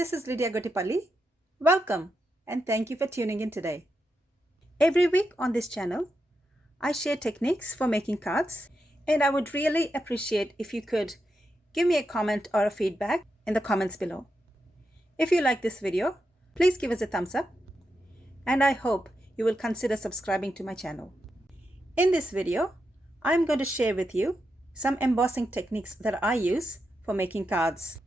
This is Lydia Gottipalli. Welcome and thank you for tuning in today. Every week on this channel, I share techniques for making cards, and I would really appreciate if you could give me a comment or a feedback in the comments below. If you like this video, please give us a thumbs up, and I hope you will consider subscribing to my channel. In this video, I'm going to share with you some embossing techniques that I use for making cards.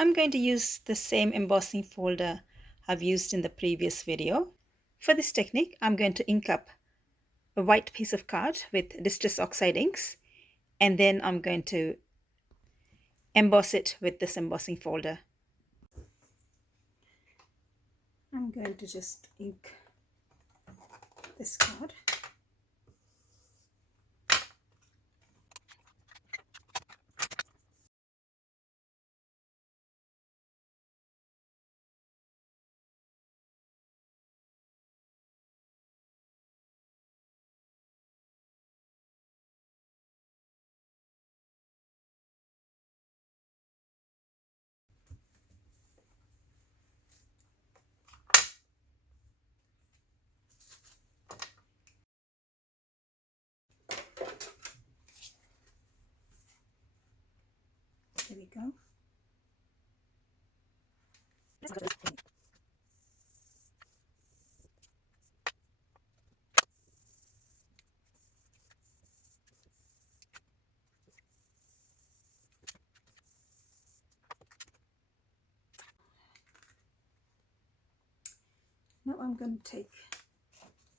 I'm going to use the same embossing folder I've used in the previous video. For this technique, I'm going to ink up a white piece of card with distress oxide inks, and then I'm going to emboss it with this embossing folder. I'm going to just ink this card. There we go. Now I'm going to take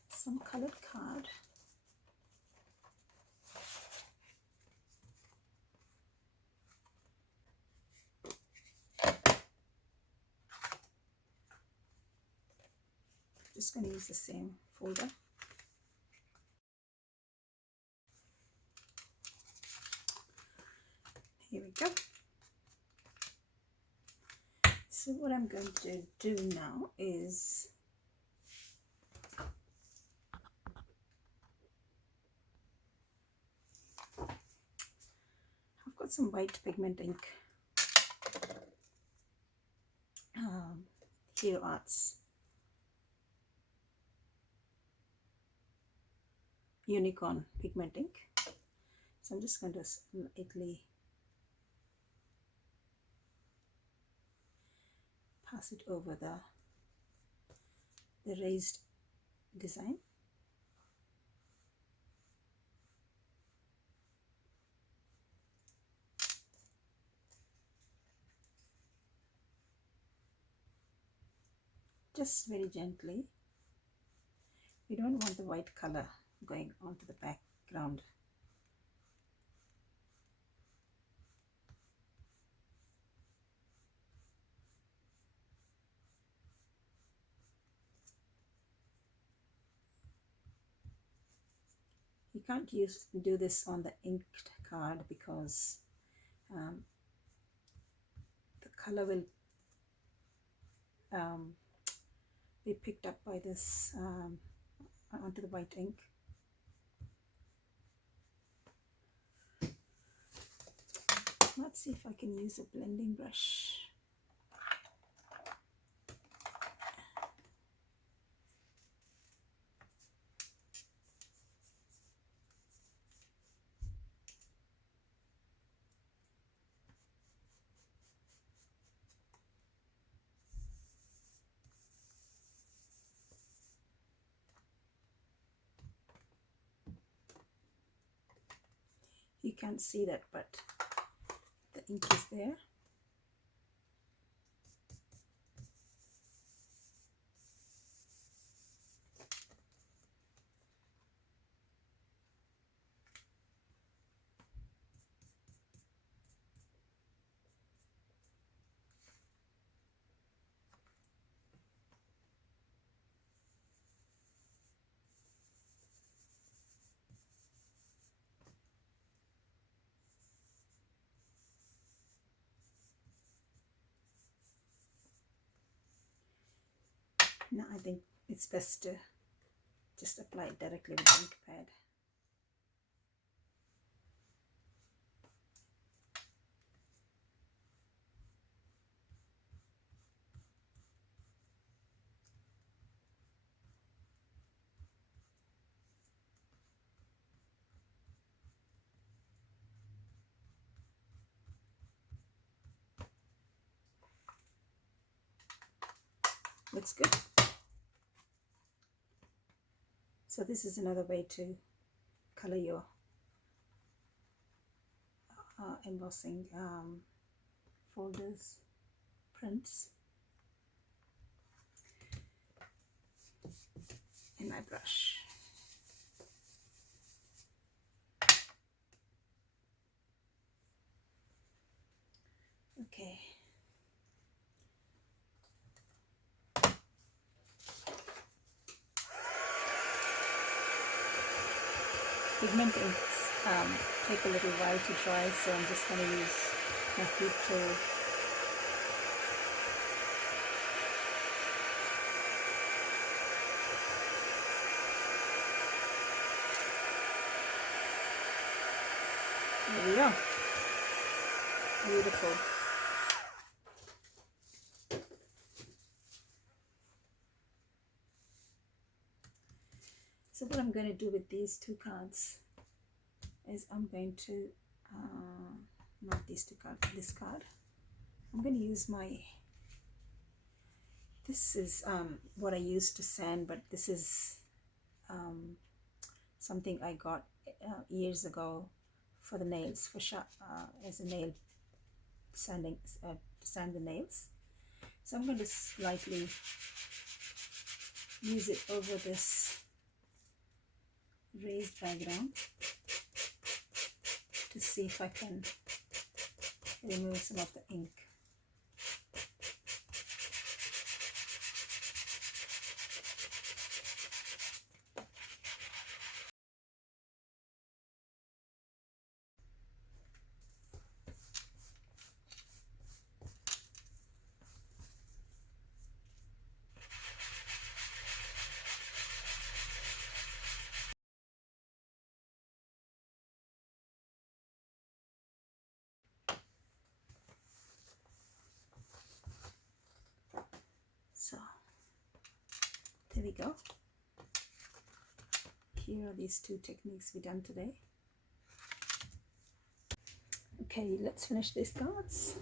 some colored card. Just going to use the same folder. Here we go. So what I'm going to do now is I've got some white pigment ink. Hero Arts Unicorn pigment ink. So I'm just going to lightly pass it over the raised design. Just very gently. We don't want the white color going onto the background. You can't do this on the inked card because the color will be picked up by this onto the white ink. Let's see if I can use a blending brush. You can't see that, but the ink is there. Now I think it's best to just apply it directly with the ink pad. Looks good. So this is another way to color your embossing folders, prints. And my brush. Okay. Pigment inks take a little while to dry, so I'm just going to use my heat tool. There we go. Beautiful. So what I'm going to do with these two cards is I'm going to, not these two cards, this card. I'm going to use my, this is what I used to sand, but this is something I got years ago for the nails, for as a nail sanding, to sand the nails. So I'm going to slightly use it over this raised background to see if I can remove some of the ink. So there we go. Here are these two techniques we done today. Okay, let's finish these cards.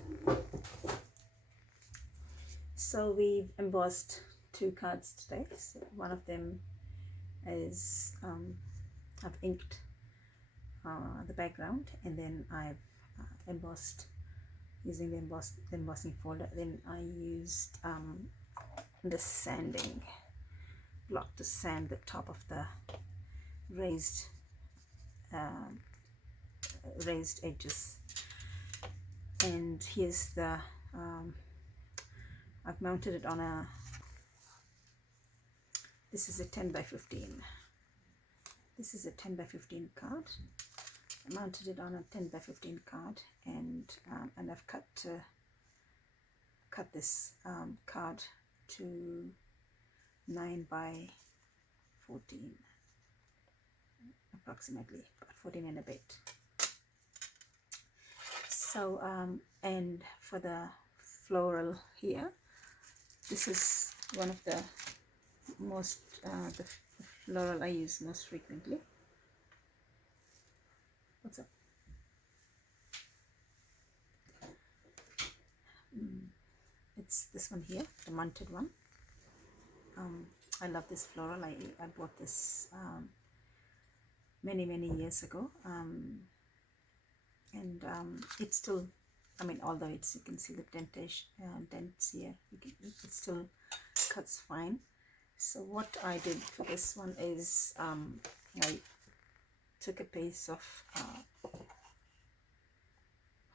So we've embossed two cards today. So one of them is I've inked the background, and then I've embossed using the embossing folder. Then I used the sanding block to sand the top of the raised edges. And here's the I've mounted it on a, this is a 10 by 15. This is a 10 by 15 card. I mounted it on a 10 by 15 card, and I've cut this card to 9 by 14, approximately, about 14 and a bit. So and for the floral here, this is one of the most the floral I use most frequently. What's up? It's this one here, the mounted one. I love this floral. I bought this many years ago, and it's still, I mean, although it's, you can see the dents here, it still cuts fine. So what I did for this one is I took a piece of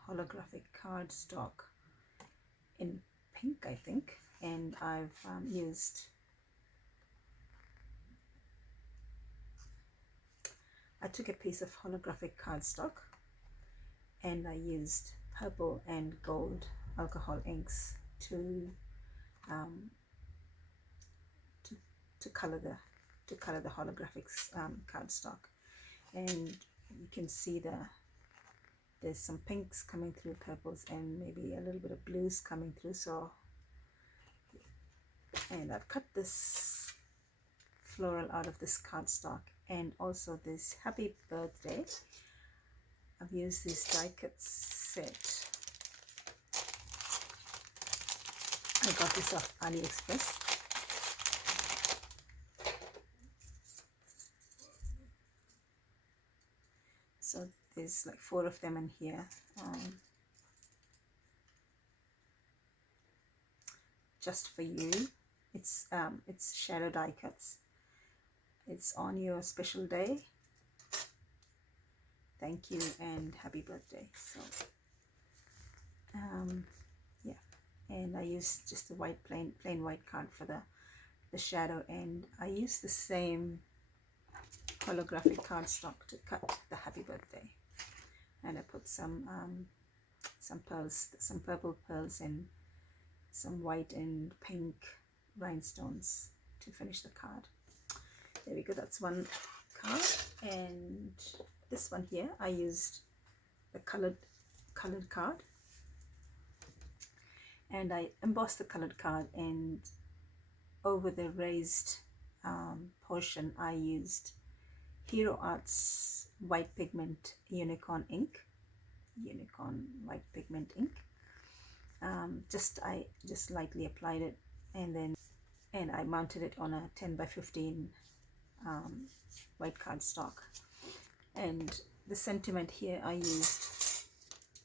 holographic cardstock in pink, I think, and I've I took a piece of holographic cardstock and I used purple and gold alcohol inks to color the holographic cardstock. And you can see there's some pinks coming through, purples, and maybe a little bit of blues coming through. So, and I've cut this floral out of this cardstock, and also this happy birthday. I've used this die cut set. I got this off AliExpress, there's like 4 of them in here. Just for you. It's shadow die cuts. It's on your special day. Thank you and happy birthday. So yeah, and I used just a white plain white card for the shadow, and I used the same holographic cardstock to cut the happy birthday, and I put some pearls, some purple pearls and some white and pink rhinestones to finish the card. There we go, that's one card. And this one here, I used the colored card, and I embossed the colored card, and over the raised portion I used Hero Arts white pigment unicorn white pigment ink. I just lightly applied it, and I mounted it on a 10 by 15 white cardstock. And the sentiment here, I used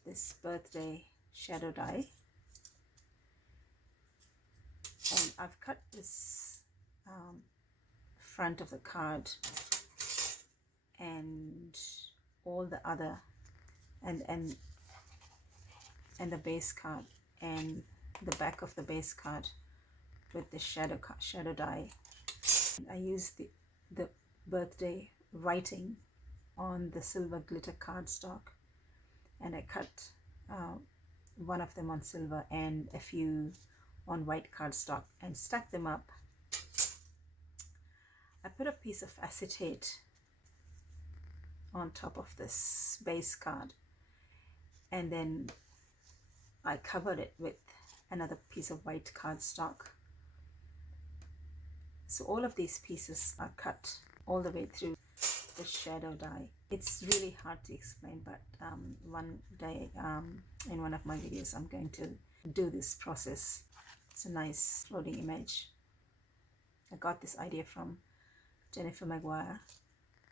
this birthday shadow die, and I've cut this front of the card and all the other and the base card and the back of the base card with the shadow die. I used the birthday writing on the silver glitter cardstock, and I cut one of them on silver and a few on white cardstock and stacked them up. I put a piece of acetate on top of this base card, and then I covered it with another piece of white cardstock. So all of these pieces are cut all the way through the shadow die. It's really hard to explain, but one day in one of my videos I'm going to do this process. It's a nice floating image. I got this idea from Jennifer Maguire.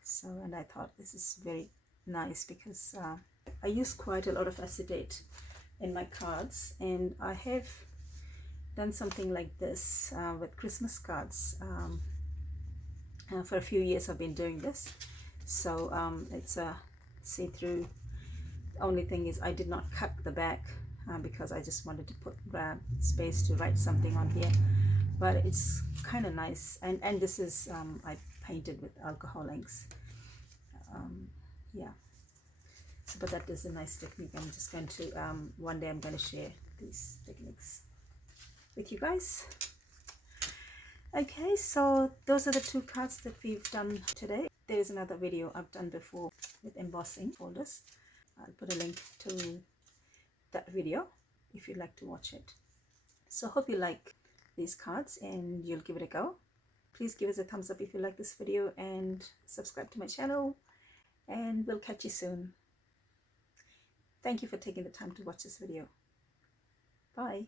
So, and I thought this is very nice because I use quite a lot of acetate in my cards, and I have done something like this with Christmas cards. For a few years I've been doing this. So it's a see-through. The only thing is I did not cut the back because I just wanted to grab space to write something on here, but it's kind of nice. And this is I painted with alcoholinks. Yeah, so, but that is a nice technique. I'm just going to one day I'm going to share these techniques with you guys. Okay, so those are the 2 cards that we've done today. There's another video I've done before with embossing folders. I'll put a link to that video if you'd like to watch it. So hope you like these cards and you'll give it a go. Please give us a thumbs up if you like this video, and subscribe to my channel, and we'll catch you soon. Thank you for taking the time to watch this video. Bye.